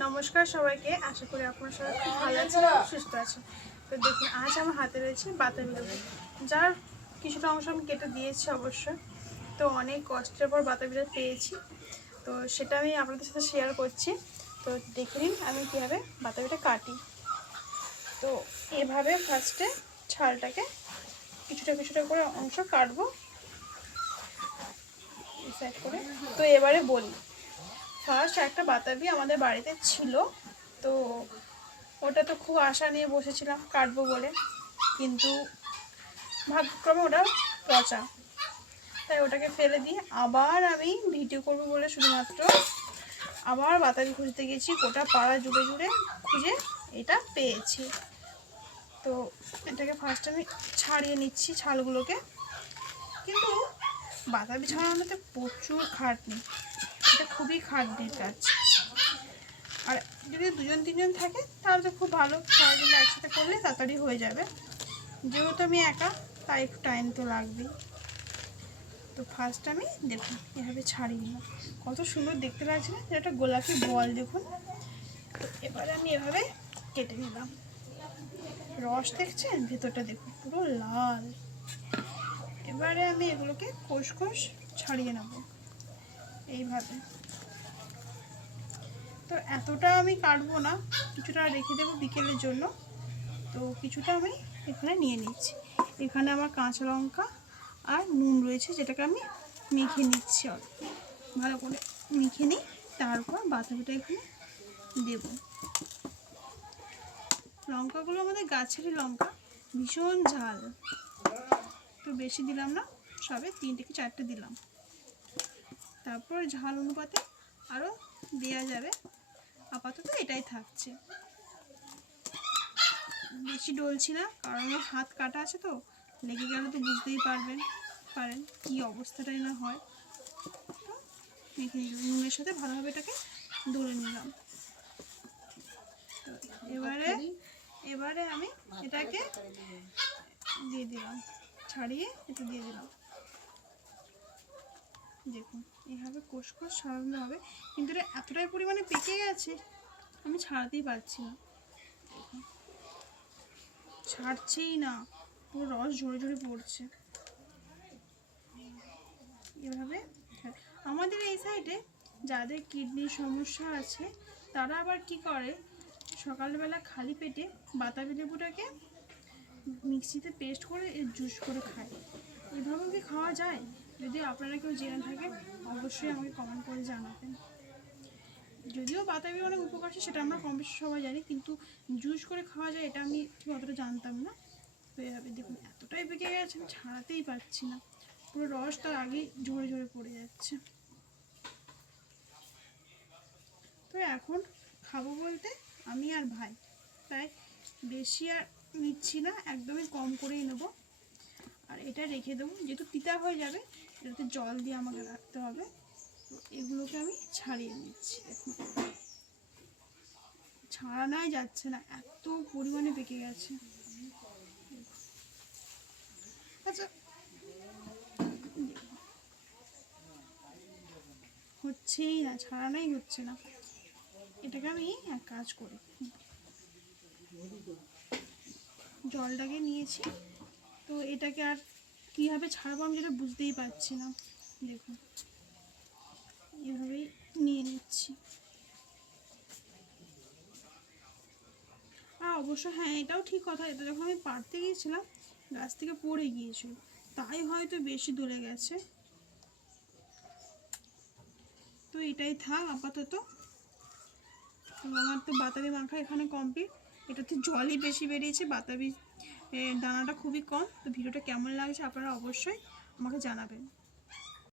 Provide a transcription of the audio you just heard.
নমস্কার সবাইকে, আশা করি আপনারা সবাই খুব ভালো আছেন, সুস্থ আছেন। তো দেখুন, আজ আমার হাতে রয়েছে বাতাবি লেবু, যার কিছুটা অংশ আমি কেটে দিয়েছি অবশ্যই। তো অনেক কষ্টের পর বাতাবিটা পেয়েছি, তো সেটা আমি আপনাদের সাথে শেয়ার করছি। তো দেখে নিন আমি কীভাবে বাতাবিটা কাটি। তো এভাবে ফার্স্টে ছালটাকে কিছুটা কিছুটা করে অংশ কাটবো সাইড করে। তো এবারে বলি, ফার্স্ট একটা বাতাবি আমাদের বাড়িতে ছিল, তো ওটা তো খুব আশা নিয়ে বসেছিলাম কাটবো বলে, কিন্তু ভাগ্যক্রমে ওটা পচা, তাই ওটাকে ফেলে দিয়ে আবার আমি ভিডিও করবো বলে শুধুমাত্র আবার বাতাবি খুঁজতে গেছি। গোটা পাড়া জুড়ে জুড়ে খুঁজে এটা পেয়েছি। তো এটাকে ফার্স্ট আমি ছাড়িয়ে নিচ্ছি ছালগুলোকে, কিন্তু বাতাবি ছাড়ানোতে প্রচুর খাটনি, এটা খুবই খাটনির কাজ। আর যদি দুজন তিনজন থাকে তাহলে তো খুব ভালো, সবাই একসাথে করলে তাড়াতাড়ি হয়ে যাবে। যেহেতু আমি একা, তাই একটু টাইম তো লাগবেই। তো ফার্স্ট আমি দেখুন এভাবে ছাড়িয়ে নিলাম, কত সুন্দর দেখতে লাগছে না, এটা একটা গোলাপি বল দেখুন। তো এবারে আমি এভাবে কেটে নিলাম, রস দেখছেন, ভেতরটা দেখুন পুরো লাল। এবারে আমি এগুলোকে কোষ কোষ ছাড়িয়ে নেব এইভাবে। তো এতটা আমি কাটবো না, কিছুটা রেখে দেবো বিকেলের জন্য। তো কিছুটা আমি এখানে নিয়ে নিচ্ছি। এখানে আমার কাঁচা লঙ্কা আর নুন রয়েছে, যেটাকে আমি মেখে নিচ্ছি, ভালো করে মেখে নিই। তারপর বাতাবিটা এখানে দেব। লঙ্কাগুলো আমাদের গাছেরই লঙ্কা, ভীষণ ঝাল, তো বেশি দিলাম না, সবে 3 থেকে 4টে দিলাম। তারপর ঝাল অনুপাতে আরও দেওয়া যাবে, আপাতত এটাই থাকছে। বেশি ডলছি না, কারণ আমার হাত কাটা আছে, তো লেগে গেলে তো বুঝতেই পারেন কি অবস্থাটাই না হয়। তো মেখে নিলাম, নুনের সাথে ভালোভাবে এটাকে ডলে নিলাম। তো এবারে আমি এটাকে দিয়ে দিলাম, ছাড়িয়ে এটা দিয়ে দিলাম। দেখুন এইভাবে কোষ কোষ ছাড়ানো হবে, কিন্তু এটা এতটাই পরিমাণে পেকে গেছে আমি ছাড়াতেই পারছি না, ছাড়ছেই না, পুরো রস ঝরে ঝরে পড়ছে এভাবে। আমাদের এই সাইডে যাদের কিডনির সমস্যা আছে, তারা আবার কি করে, সকালবেলা খালি পেটে বাতাবি লেবুটাকে মিক্সিতে পেস্ট করে জুস করে খায়। এভাবেও কি খাওয়া যায়? যদি আপনারা কেউ জেনে থাকেন অবশ্যই আমাকে কমেন্ট করে জানাবেন। যদিও বাতাবির অনেক উপকার আছে, সেটা আমরা কম বেশি সবাই জানি, কিন্তু জুস করে খাওয়া যায় এটা আমি ঠিক অতটা জানতাম না। তো এভাবে দেখুন এতটাই পেকে গেছে আমি ছাড়াতেই পারছি না, পুরো রস তার আগেই ঝরে ঝরে পড়ে যাচ্ছে। তো এখন খাবো বলতে আমি আর ভাই, তাই বেশি আর নিচ্ছি না, একদমই কম করেই নেবো। আর এটা রেখে দেবো, যেহেতু তিতা হয়ে যাবে, এটাতে জল দিয়ে আমাকে রাখতে হবে। তো এগুলোকে আমি ছাড়িয়ে নিচ্ছি। দেখুন ছাড়ানোই যাচ্ছে না, এত পরিমাণে পেকে গেছে। আচ্ছা হচ্ছেই না, ছাড়ানোই হচ্ছে না। এটাকে আমি এক কাজ করি, জলটাকে নিয়েছি, তো এটাকে আর কীভাবে ছাড়বো আমি যেটা বুঝতেই পারছি না। দেখুন এভাবেই নিয়ে নিচ্ছি। আর অবশ্য হ্যাঁ, এটাও ঠিক কথা, এটা যখন আমি পাড়তে গিয়েছিলাম গাছ থেকে পড়ে গিয়েছিল, তাই হয়তো বেশি দূরে গেছে। তো এটাই থাক আপাতত। আমার তো বাতাবি মাখা এখানে কমপ্লিট। এটাতে জলই বেশি বেরিয়েছে, বাতাবি দানাটা খুবই কম। তো ভিডিওটা কেমন লাগছে আপনারা অবশ্যই আমাকে জানাবেন।